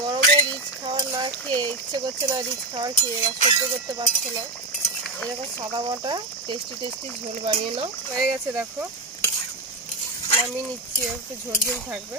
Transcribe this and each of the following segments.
গরমে রিচ খাওয়ার না খেয়ে ইচ্ছে করছে না, রিচ খাওয়ার খেয়ে বা সহ্য করতে পারছে না, এরকম সাদা মাটা টেস্টি টেস্টি ঝোল বানিয়ে নাও। হয়ে গেছে দেখো, নামিয়ে নিচ্ছি, একটু ঝোল ঝোল থাকবে।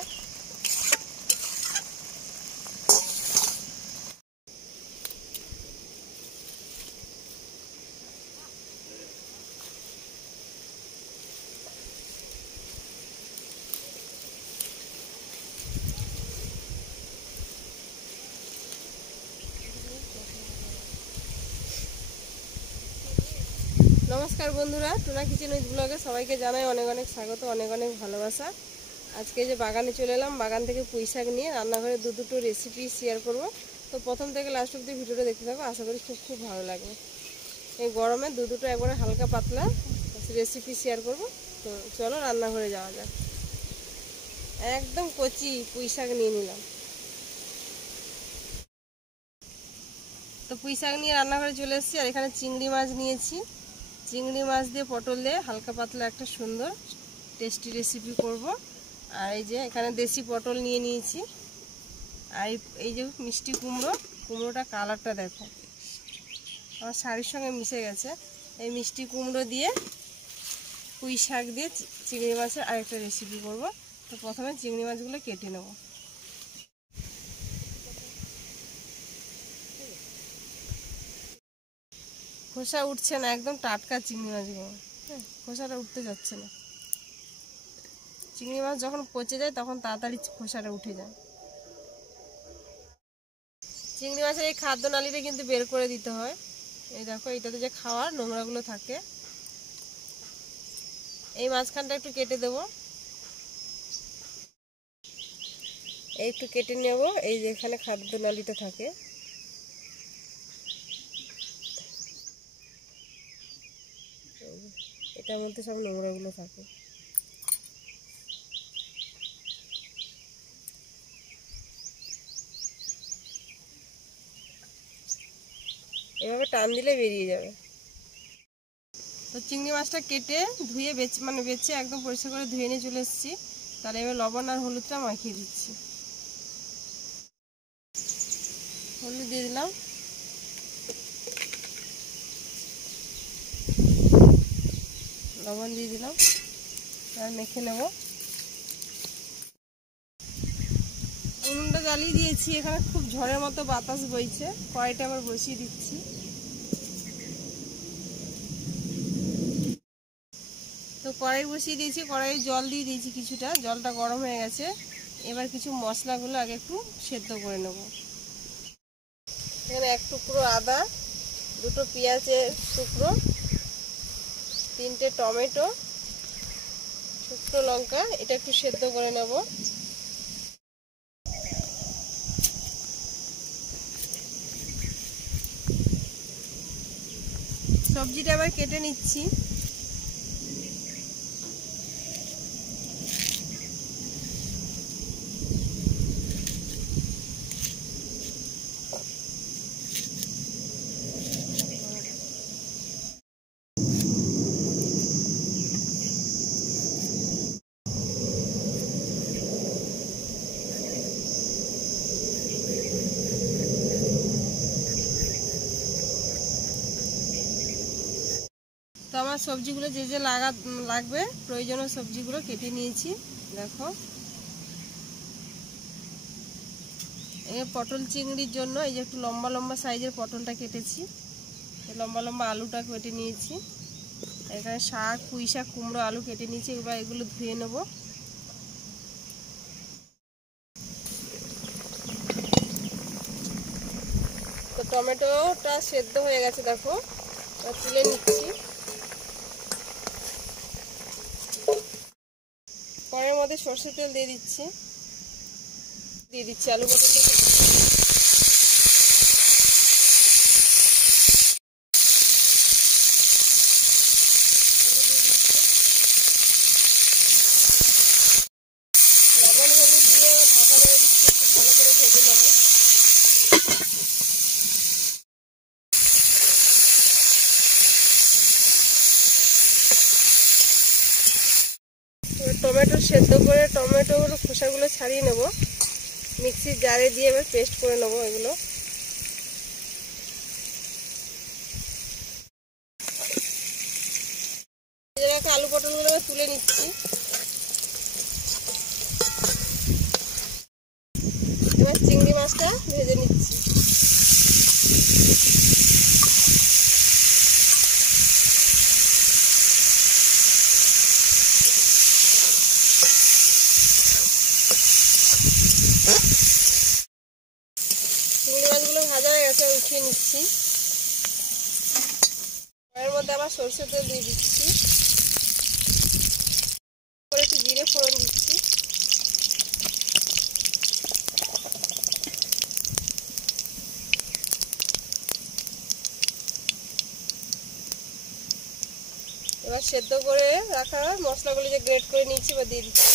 নমস্কার বন্ধুরা, টুনা কিচেন উইথ ব্লগে সবাইকে জানাই অনেক অনেক স্বাগত, অনেক অনেক ভালোবাসা। আজকে যে বাগানে চলে এলাম, বাগান থেকে পুঁই শাক নিয়ে রান্নাঘরে দুটো রেসিপি শেয়ার করব। তো প্রথম থেকে লাস্ট অবধি ভিডিওটা দেখতে থাকো, আশা করি খুব ভালো লাগবে। এই গরমে দুটো একবারে হালকা পাতলা রেসিপি শেয়ার করব। তো চলো রান্নাঘরে যাওয়া যাক। একদম কচি পুঁই শাক নিয়ে নিলাম। তো পুঁই শাক নিয়ে রান্নাঘরে চলে এসেছি, আর এখানে চিংড়ি মাছ নিয়েছি। চিংড়ি মাছ দিয়ে পটল দিয়ে হালকা পাতলা একটা সুন্দর টেস্টি রেসিপি করব। আর এই যে এখানে দেশি পটল নিয়ে নিয়েছি, আর এই যে মিষ্টি কুমড়োটা কালারটা দেখো, আমার শাড়ির সঙ্গে মিশে গেছে। এই মিষ্টি কুমড়ো দিয়ে পুঁই শাক দিয়ে চিংড়ি মাছের আরেকটা রেসিপি করব। তো প্রথমে চিংড়ি মাছগুলো কেটে নেব। খোসা উঠছে না, একদম টাটকা চিংড়ি মাছগুলো, হ্যাঁ খোসাটা উঠতে যাচ্ছে না। চিংড়ি মাছ যখন পচে যায় তখন তাড়াতাড়ি খোসাটা উঠে যায়। চিংড়ি মাছের এই খাদ্য নালীটা কিন্তু বের করে দিতে হয়। এই দেখো, এটাতে যে খাওয়ার নোংরাগুলো থাকে। এই মাঝখানটা একটু কেটে দেবো, এই একটু কেটে নেব। এই যে এখানে খাদ্য নালীটা থাকে, এটার মধ্যে সব নোংরাগুলো থাকে। এভাবে টান দিলে বেরিয়ে যাবে। তো চিংড়ি মাছটা কেটে ধুয়ে বেছে একদম পরিষ্কার করে ধুয়ে নিয়ে চলে এসেছি। তাহলে এবার লবণ আর হলুদটা মাখিয়ে দিচ্ছি। হলুদ দিয়ে দিলাম, লবণ দিয়ে দিলাম, আর মেখে নেব। উনুনটা জ্বালিয়ে দিয়েছি, এখানে খুব ঝড়ের মতো বাতাস বইছে। কড়াইটা আবার বসিয়ে দিচ্ছি। তো কড়াই বসিয়ে দিয়েছি, কড়াইয়ে জল দিয়ে দিয়েছি কিছুটা, জলটা গরম হয়ে গেছে। এবার কিছু মশলাগুলো আগে একটু সেদ্ধ করে নেব। এখানে এক টুকরো আদা, দুটো পেঁয়াজের টুকরো, তিনটে টমেটো, শুকনো লঙ্কা, এটা একটু সেদ্ধ করে নেব। সবজিটা আবার কেটে নিচ্ছি। তো আমার সবজিগুলো যে যে লাগবে প্রয়োজনীয় সবজিগুলো কেটে নিয়েছি। দেখো, এই পটল চিংড়ির জন্য এই যে একটু লম্বা লম্বা সাইজের পটলটা কেটেছি, লম্বা লম্বা আলুটা কেটে নিয়েছি। এখানে শাক, পুঁই শাক, কুমড়ো, আলু কেটে নিয়েছি। এবার এগুলো ধুয়ে নেব। তো টমেটোটা সেদ্ধ হয়ে গেছে, দেখো তুলে নিচ্ছি। কড়াইয়ের মধ্যে সরষের তেল দিয়ে দিচ্ছি আলু পটলটা। লবণ হলুদ দিয়ে ঢাকা মেরে দিচ্ছি, একটু ভালো করে ভেজে নেব। টমেটো সেদ্ধ করে টমেটোর খোসাগুলো ছাড়িয়ে নেব। মিক্সির জারে দিয়ে এবার পেস্ট করে নেবো এগুলো। আলু পটলগুলো তুলে নিচ্ছি। এবার চিংড়ি মাছটা ভেজে নিচ্ছি। চিংড়ি মাছগুলো ভাজা হয়ে গেছে, উঠিয়ে নিচ্ছি। এর মধ্যে আবার সরষের তেল দিয়ে দিচ্ছি, একটু জিরে ফোড়ন দিচ্ছি। এবার সেদ্ধ করে রাখা মশলাগুলো যে গ্রেট করে নিচ্ছি বা দিয়ে দিচ্ছি।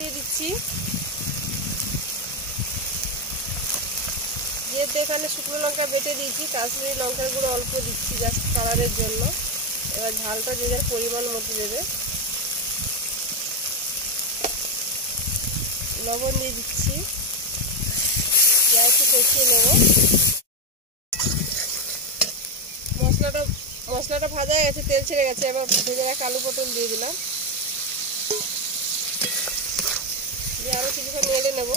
দিয়ে দিচ্ছি যেহেতু এখানে শুকনো লঙ্কা বেটে দিয়েছি, কাশ্মীরি লঙ্কার গুঁড়ো অল্প দিচ্ছি জাস্ট কালারের জন্য। এবার ঝালটা যে যার পরিমাণ মতো দেবে। লবণ দিয়ে দিচ্ছি, একটু কষিয়ে নেব। মশলাটা ভাজা হয়ে গেছে, তেল ছেড়ে গেছে। এবার ভেজে রাখা আলু পটল দিয়ে দিলাম, দিয়ে আরও কিছুক্ষণ নেড়ে নেব।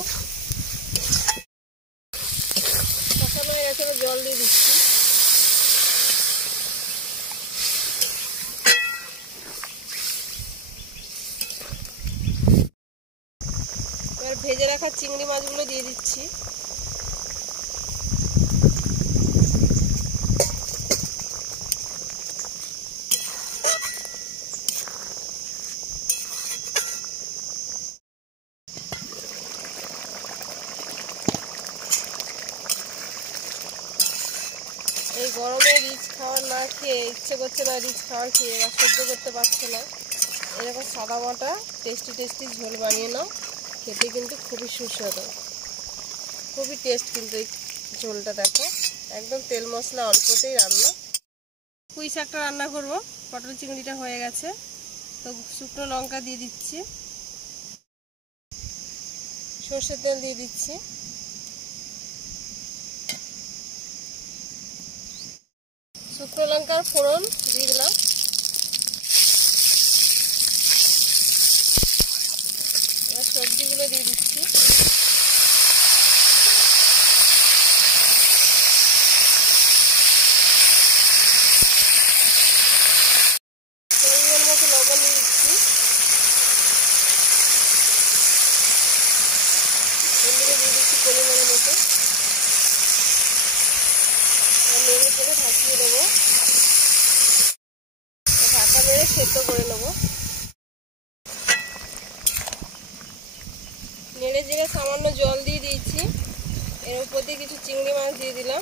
কষানো হয়ে গেছে, এবার জল দিয়ে দিচ্ছি। এবার ভেজে রাখা চিংড়ি মাছগুলো দিয়ে দিচ্ছি। এই গরমে রিচ খাওয়ার না খেয়ে ইচ্ছে করছে না, রিচ খাওয়ার খেয়ে বা সহ্য করতে পারছে না, এরকম সাদা মাটা টেস্টি ঝোল বানিয়ে নাও। খেতে কিন্তু খুবই সুস্বাদু, খুবই টেস্ট কিন্তু এই ঝোলটা। দেখো একদম তেল মশলা অল্পতেই রান্না। পুঁই শাকটা রান্না করবো। পটল চিংড়িটা হয়ে গেছে, তো শুকনো লঙ্কা দিয়ে দিচ্ছি, সর্ষের তেল দিয়ে দিচ্ছি, শুকনো লঙ্কার ফোড়ন দিয়ে দিলাম। এবার সবজিগুলো দিয়ে দিচ্ছি। পরিমাণ মতো লবণ দিয়ে দিচ্ছি, হলুদও দিয়ে দিচ্ছি পরিমাণ মতো। নেড়ে চেড়ে ঢাকিয়ে দেবো, ঢাকা মেরে সেদ্ধ করে নেবো। নেড়ে চেড়ে সামান্য জল দিয়ে দিয়েছি, এর উপর দিয়ে কিছু চিংড়ি মাছ দিয়ে দিলাম।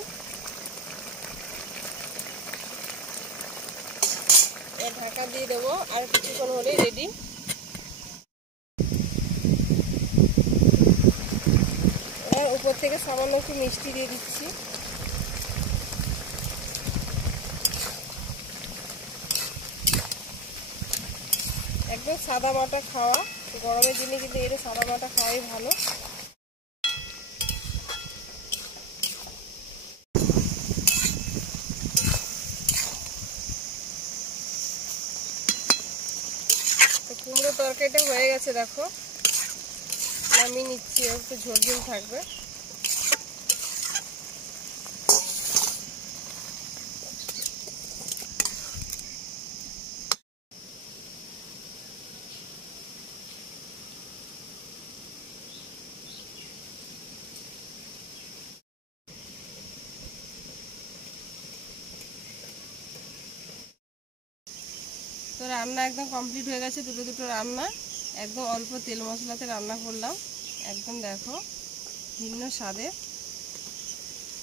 ঢাকা দিয়ে দেবো, আর কিছুক্ষণ হলেই রেডি। এবার উপর থেকে সামান্য একটু মিষ্টি দিয়ে দিচ্ছি। একদম সাদা মাটা খাওয়া, গরমের দিনে কিন্তু এর সাদা মাটা খাওয়াই ভালো। কুমড়ো তরকারিটা হয়ে গেছে, দেখো নামিয়ে নিচ্ছি। একটু ঝোল ঝোল থাকবে। তো রান্না একদম কমপ্লিট হয়ে গেছে। দুটো রান্না একদম অল্প তেল মশলাতে রান্না করলাম। একদম দেখো ভিন্ন স্বাদে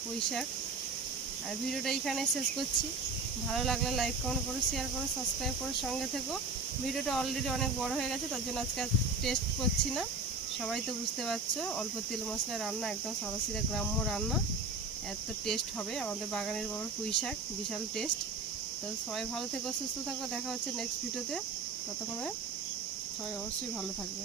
পুঁই শাক। আর ভিডিওটা এখানে শেষ করছি। ভালো লাগলে লাইক কমেন্ট করো, শেয়ার করো, সাবস্ক্রাইব করো, সঙ্গে থেকো। ভিডিওটা অলরেডি অনেক বড় হয়ে গেছে, তার জন্য আজকে টেস্ট করছি না। সবাই তো বুঝতে পারছো অল্প তেল মশলা রান্না, একদম সাদাসিধা গ্রাম্য রান্না। এত টেস্ট হবে আমাদের বাগানের বাবার পুঁই শাক, বিশাল টেস্ট। তো সবাই ভালো থেকো, সুস্থ থাকো। দেখা হচ্ছে নেক্সট ভিডিওতে। ততক্ষণে সবাই অবশ্যই ভালো থাকবে।